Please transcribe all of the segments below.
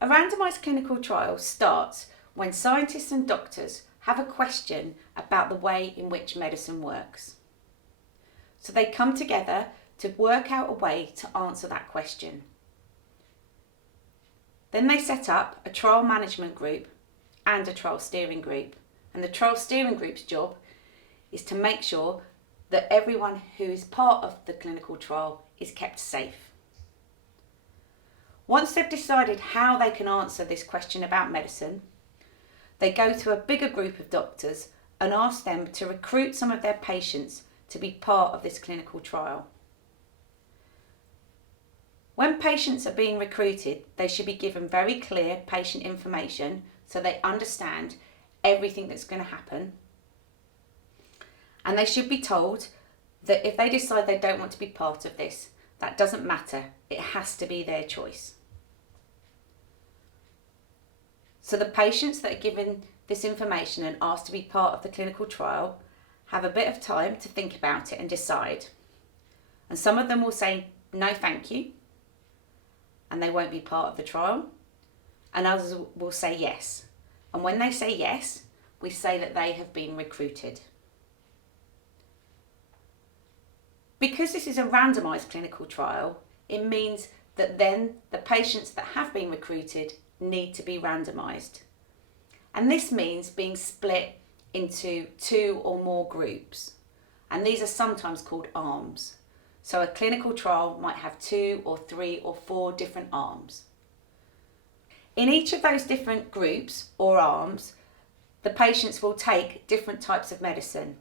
A randomised clinical trial starts when scientists and doctors have a question about the way in which medicine works. So they come together to work out a way to answer that question. Then they set up a trial management group and a trial steering group. And the trial steering group's job is to make sure that everyone who is part of the clinical trial is kept safe. Once they've decided how they can answer this question about medicine, they go to a bigger group of doctors and ask them to recruit some of their patients to be part of this clinical trial. When patients are being recruited, they should be given very clear patient information so they understand everything that's going to happen. And they should be told that if they decide they don't want to be part of this, that doesn't matter. It has to be their choice. So the patients that are given this information and asked to be part of the clinical trial have a bit of time to think about it and decide. And some of them will say, no, thank you, and they won't be part of the trial. And others will say yes. And when they say yes, we say that they have been recruited. Because this is a randomised clinical trial, it means that then the patients that have been recruited need to be randomised. And this means being split into 2 or more groups. And these are sometimes called arms. So a clinical trial might have 2 or 3 or 4 different arms. In each of those different groups or arms, the patients will take different types of medicine.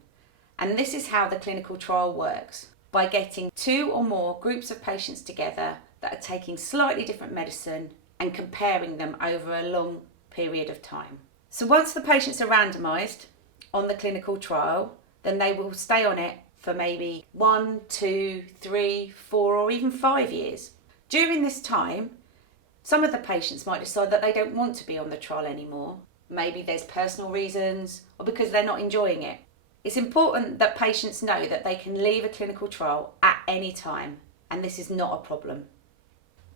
And this is how the clinical trial works, by getting 2 or more groups of patients together that are taking slightly different medicine and comparing them over a long period of time. So once the patients are randomised on the clinical trial, then they will stay on it for maybe 1, 2, 3, 4 or even 5 years. During this time, some of the patients might decide that they don't want to be on the trial anymore. Maybe there's personal reasons or because they're not enjoying it. It's important that patients know that they can leave a clinical trial at any time, and this is not a problem.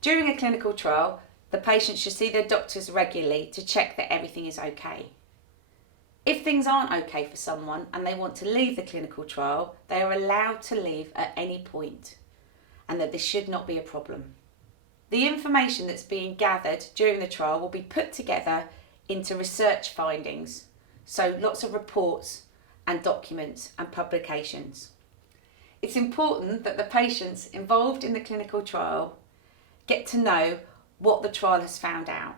During a clinical trial, the patient should see their doctors regularly to check that everything is okay. If things aren't okay for someone and they want to leave the clinical trial, they are allowed to leave at any point, and that this should not be a problem. The information that's being gathered during the trial will be put together into research findings, so lots of reports and documents and publications. It's important that the patients involved in the clinical trial get to know what the trial has found out.